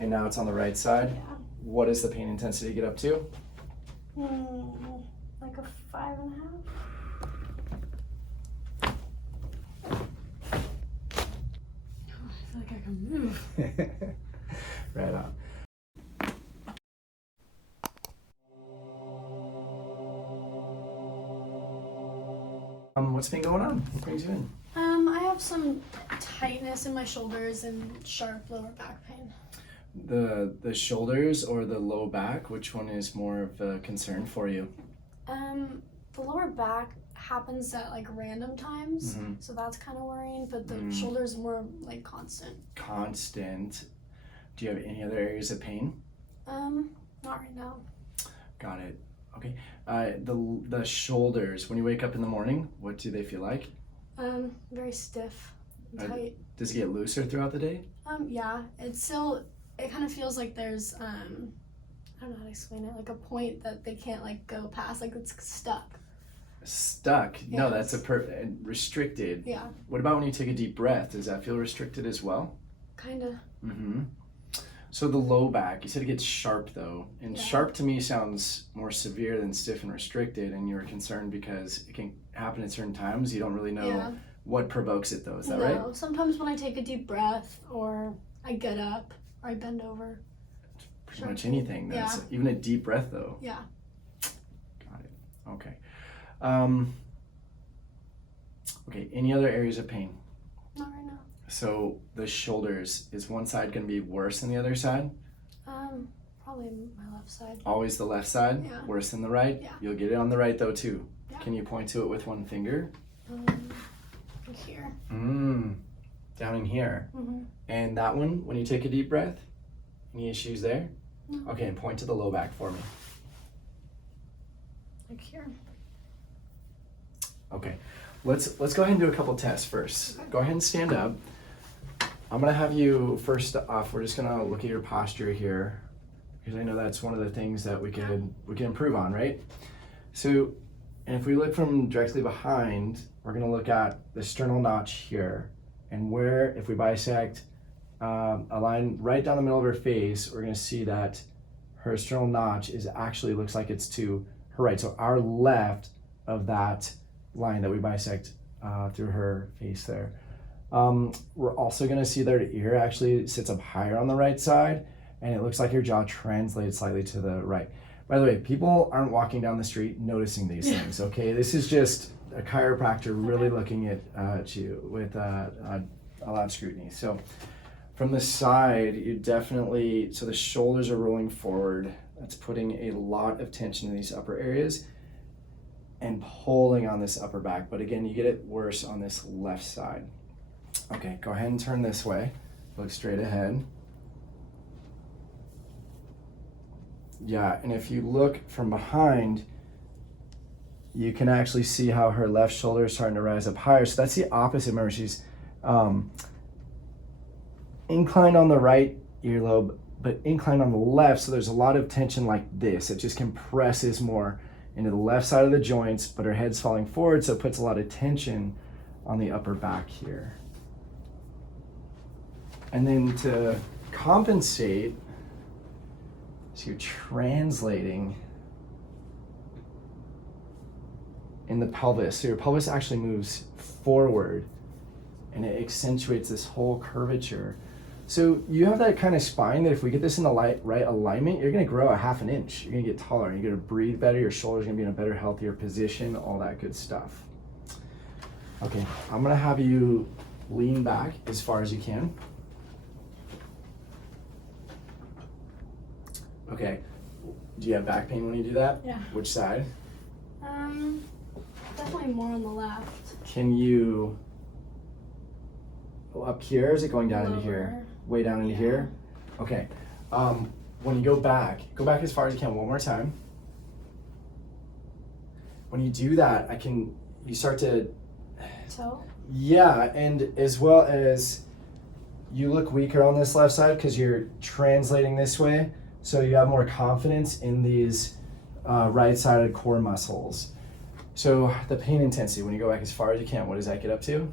And now it's on the right side. Yeah. What does the pain intensity get up to? Like a 5.5. I feel like I can move. Right on. What's been going on? What brings you in? I have some tightness in my shoulders and sharp lower back pain. The shoulders or the low back? Which one is more of a concern for you? The lower back happens at like random times, so that's kind of worrying, but the shoulders more like constant. Constant. Do you have any other areas of pain? Not right now. Got it. Okay. The shoulders, when you wake up in the morning, what do they feel like? Very stiff and tight. Does it get looser throughout the day? Yeah, it kind of feels like there's, I don't know how to explain it, like a point that they can't like go past, like it's stuck. Stuck? Yes. No, that's restricted. Yeah. What about when you take a deep breath? Does that feel restricted as well? Kinda. So the low back, you said it gets sharp though, and Yeah. sharp to me sounds more severe than stiff and restricted, and you were concerned because it can happen at certain times. You don't really know what provokes it though, is that right? No, sometimes when I take a deep breath or I get up or I bend over. Pretty much anything. That's even a deep breath though. Yeah. Got it. Okay. Okay, any other areas of pain? Not right now. So the shoulders, is one side going to be worse than the other side? Probably my left side. Always the left side? Yeah. Worse than the right? Yeah. You'll get it on the right though too. Yeah. Can you point to it with one finger? Here. Down in here. And that one, when you take a deep breath? Any issues there? No. Okay, and point to the low back for me. Like here. Okay, let's go ahead and do a couple tests first. Okay. Go ahead and stand up. I'm gonna have you, first off, we're just gonna look at your posture here, because I know that's one of the things that we can improve on, right? So, and if we look from directly behind, we're gonna look at the sternal notch here, and where, if we bisect a line right down the middle of her face, we're gonna see that her sternal notch actually looks like it's to her right. So our left of that line that we bisect through her face there. We're also gonna see that her ear actually sits up higher on the right side, and it looks like your jaw translates slightly to the right. By the way, people aren't walking down the street noticing these things, okay? This is just a chiropractor really looking at you with a lot of scrutiny. So from the side, you definitely, so the shoulders are rolling forward. That's putting a lot of tension in these upper areas and pulling on this upper back. But again, you get it worse on this left side. Okay, go ahead and turn this way. Look straight ahead. Yeah, and if you look from behind, you can actually see how her left shoulder is starting to rise up higher. So that's the opposite. Remember, she's inclined on the right earlobe, but inclined on the left. So there's a lot of tension like this. It just compresses more into the left side of the joints, but her head's falling forward, so it puts a lot of tension on the upper back here. And then to compensate, so you're translating in the pelvis. So your pelvis actually moves forward and it accentuates this whole curvature. So you have that kind of spine that if we get this in the right alignment, you're gonna grow a 1/2 inch. You're gonna get taller, you're gonna breathe better, your shoulder's gonna be in a better, healthier position, all that good stuff. Okay, I'm gonna have you lean back as far as you can. Okay, do you have back pain when you do that? Yeah. Which side? Definitely more on the left. Can you go up here, or is it going down into here? Lower. Way down into here? Okay, when you go back as far as you can one more time. When you do that, you start to, So? yeah, and as well as you look weaker on this left side because you're translating this way, so you have more confidence in these right-sided core muscles. So the pain intensity, when you go back as far as you can, what does that get up to?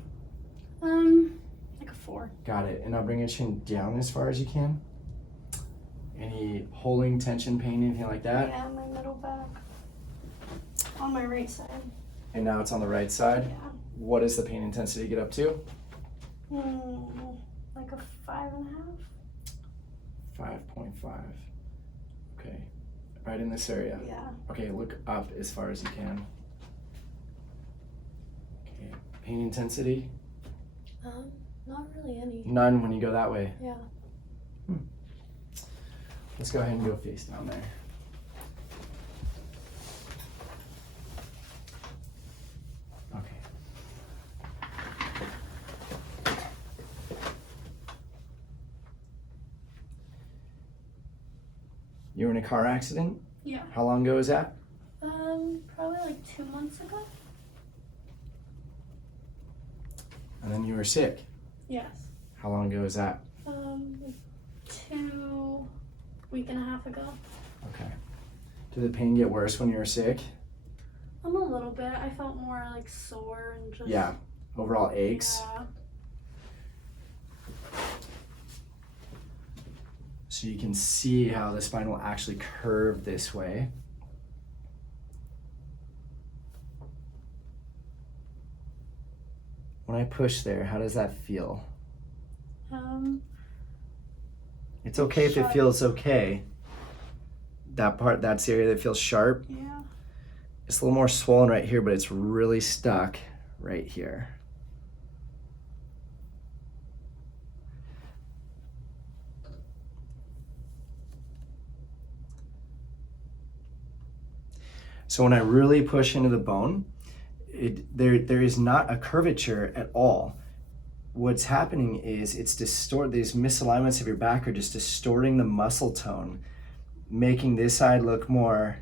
Like a 4. Got it. And now bring your chin down as far as you can. Any holding, tension, pain, anything like that? Yeah, my middle back. On my right side. And now it's on the right side? Yeah. What does the pain intensity get up to? Like a 5.5. 5.5. Okay. Right in this area? Yeah. Okay, look up as far as you can. Okay. Pain intensity? Not really any. None when you go that way. Yeah. Let's go ahead and go face down there. Okay. You were in a car accident? Yeah. How long ago was that? Probably like 2 months ago. And then you were sick. Yes. How long ago was that? 2 week and a half ago. Okay. Did the pain get worse when you were sick? A little bit. I felt more like sore and just. Yeah. Overall aches? Yeah. So you can see how the spine will actually curve this way. When I push there, how does that feel? It's okay if it Sharp. feels okay. That part, that's the area that feels sharp. Yeah. It's a little more swollen right here, but it's really stuck right here. So when I really push into the bone, there is not a curvature at all. What's happening is these misalignments of your back are just distorting the muscle tone, making this side look more,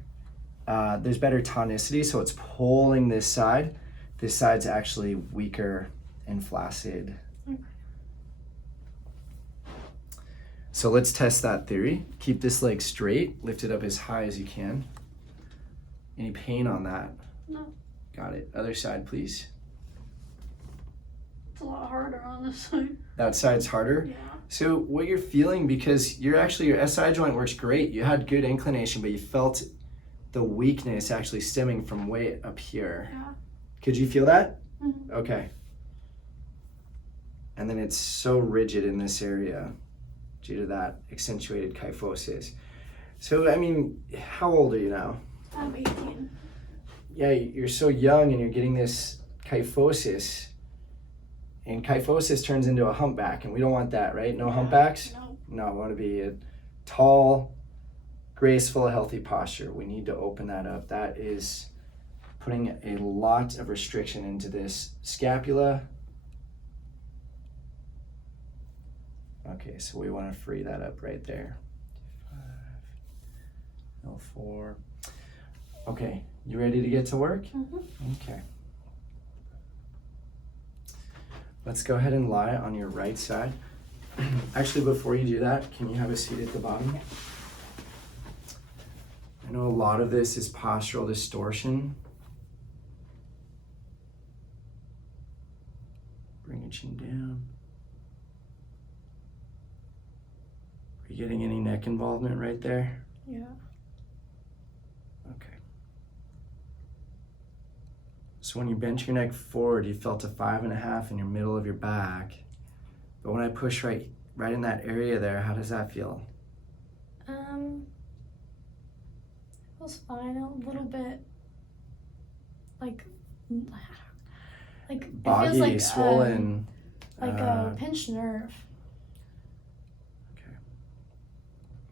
there's better tonicity, so it's pulling this side. This side's actually weaker and flaccid. Okay. So let's test that theory. Keep this leg straight, lift it up as high as you can. Any pain on that? No. Got it. Other side, please. It's a lot harder on this side. That side's harder? Yeah. So what you're feeling, because your SI joint works great, you had good inclination, but you felt the weakness actually stemming from way up here. Yeah. Could you feel that? Mm-hmm. Okay. And then it's so rigid in this area due to that accentuated kyphosis. So, I mean, how old are you now? I'm 18. Yeah, you're so young and you're getting this kyphosis. And kyphosis turns into a humpback, and we don't want that, right? No humpbacks? No. No, we want to be a tall, graceful, healthy posture. We need to open that up. That is putting a lot of restriction into this scapula. Okay, so we want to free that up right there. 5, L4. Okay, you ready to get to work? Mm-hmm. Okay. Let's go ahead and lie on your right side. Actually, before you do that, can you have a seat at the bottom? I know a lot of this is postural distortion. Bring your chin down. Are you getting any neck involvement right there? Yeah. Okay. So when you bent your neck forward, you felt a 5.5 in your middle of your back. But when I push right in that area there, how does that feel? It was fine. A little bit like Boggy, it feels like swollen. a pinched nerve. Okay.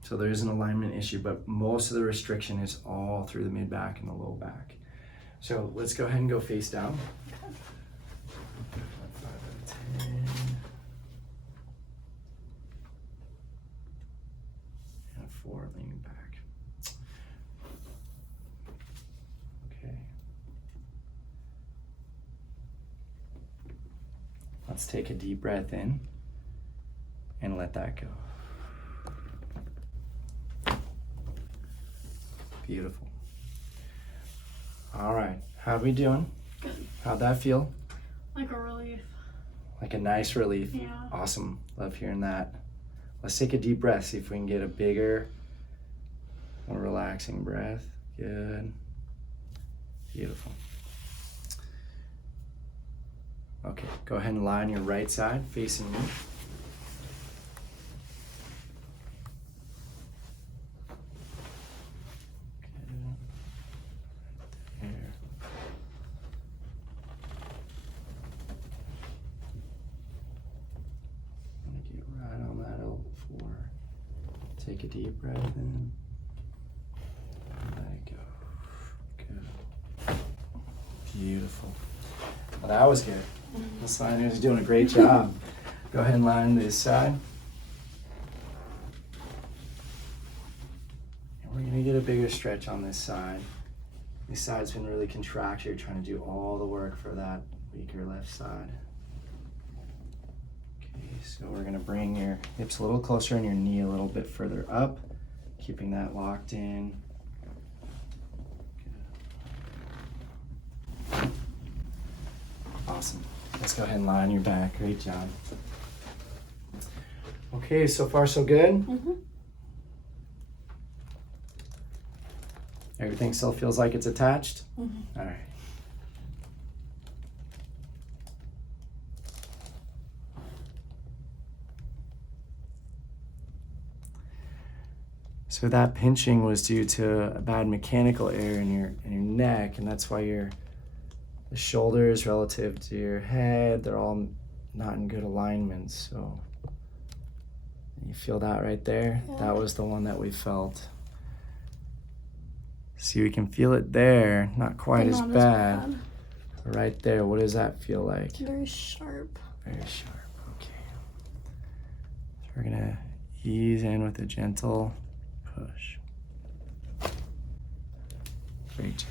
So there is an alignment issue, but most of the restriction is all through the mid back and the low back. So let's go ahead and go face down. 5 out of 10. And 4, leaning back. Okay. Let's take a deep breath in and let that go. Beautiful. All right, how we doing? Good. How'd that feel? Like a relief. Like a nice relief. Yeah. Awesome, love hearing that. Let's take a deep breath, see if we can get a bigger, more relaxing breath. Good. Beautiful. Okay, go ahead and lie on your right side, facing me. Take a deep breath in. Let it go. Good. Beautiful. Well, that was good. This line is doing a great job. Go ahead and lie on this side. And we're going to get a bigger stretch on this side. This side's been really contracted. You're trying to do all the work for that weaker left side. So we're going to bring your hips a little closer and your knee a little bit further up, keeping that locked in. Good. Awesome. Let's go ahead and lie on your back. Great job. Okay, so far so good? Everything still feels like it's attached? All right. So that pinching was due to a bad mechanical error in your neck, and that's why the shoulders relative to your head, they're all not in good alignment. So you feel that right there? Yeah. That was the one that we felt. See, we can feel it there, not quite as bad. Right there, what does that feel like? Very sharp. Very sharp, okay. So we're gonna ease in with a gentle push. Great job.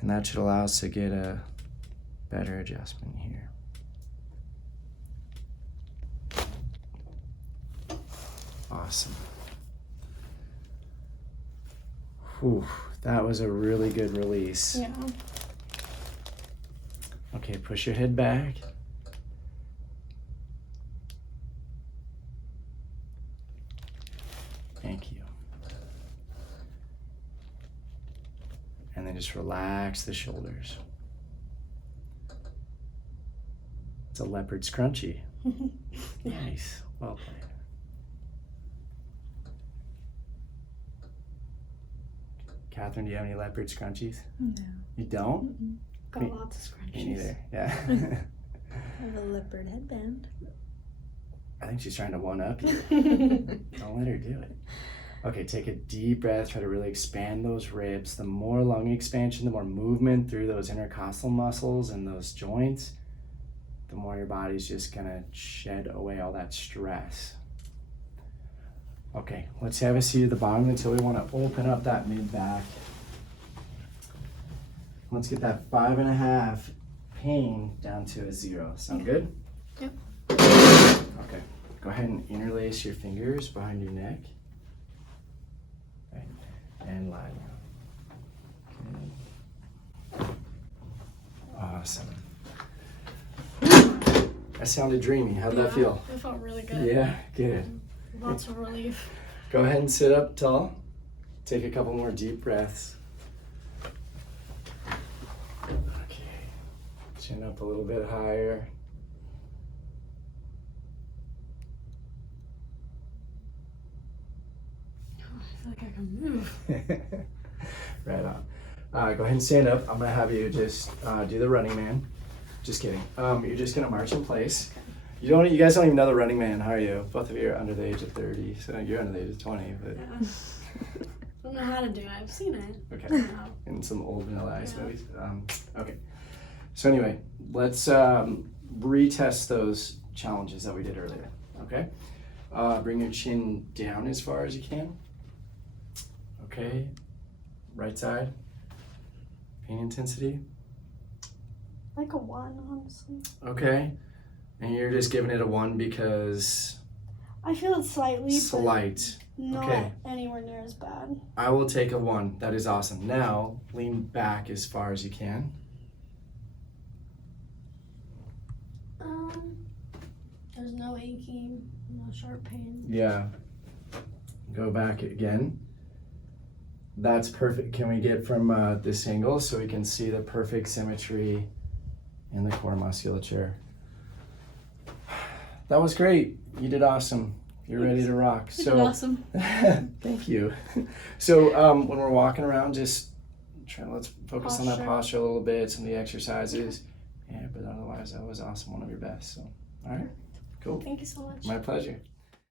And that should allow us to get a better adjustment here. Awesome. Whew, that was a really good release. Yeah. Okay, push your head back. Thank you. And then just relax the shoulders. It's a leopard scrunchie. Nice. Well played. Catherine, do you have any leopard scrunchies? No. You don't? Mm-mm. Got lots of scrunchies. Me neither. Yeah. I have a leopard headband. I think she's trying to one-up you. Don't let her do it. Okay, take a deep breath. Try to really expand those ribs. The more lung expansion, the more movement through those intercostal muscles and those joints, the more your body's just gonna shed away all that stress. Okay, let's have a seat at the bottom until we want to open up that mid-back. Let's get that 5.5 pain down to a 0. Sound good? Yep. Okay, go ahead and interlace your fingers behind your neck. Okay. And lie down. Okay. Awesome. That sounded dreamy. How'd that feel? It felt really good. Yeah, good. Lots of relief. Go ahead and sit up tall. Take a couple more deep breaths. Okay. Chin up a little bit higher. I feel like I can move. Right on. Go ahead and stand up. I'm gonna have you just do the running man. Just kidding. You're just gonna march in place. You guys don't even know the running man, are you? Both of you are under the age of 30, so you're under the age of 20, but. Yeah. I don't know how to do it. I've seen it. Okay. In some old Vanilla Ice movies. Okay. So anyway, let's retest those challenges that we did earlier. Okay. Bring your chin down as far as you can. Okay. Right side. Pain intensity. Like a 1, honestly. Okay. And you're just giving it a 1 because... I feel it slightly, slight. but not Okay. anywhere near as bad. I will take a 1. That is awesome. Now, lean back as far as you can. There's no aching, no sharp pain. Yeah. Go back again. That's perfect. Can we get from this angle so we can see the perfect symmetry in the core musculature? That was great. You did awesome. You're ready to rock. You did awesome. Thank you. So when we're walking around, just let's focus on that posture a little bit, some of the exercises. Yeah, but otherwise that was awesome. One of your best. So, all right, cool. Thank you so much. My pleasure.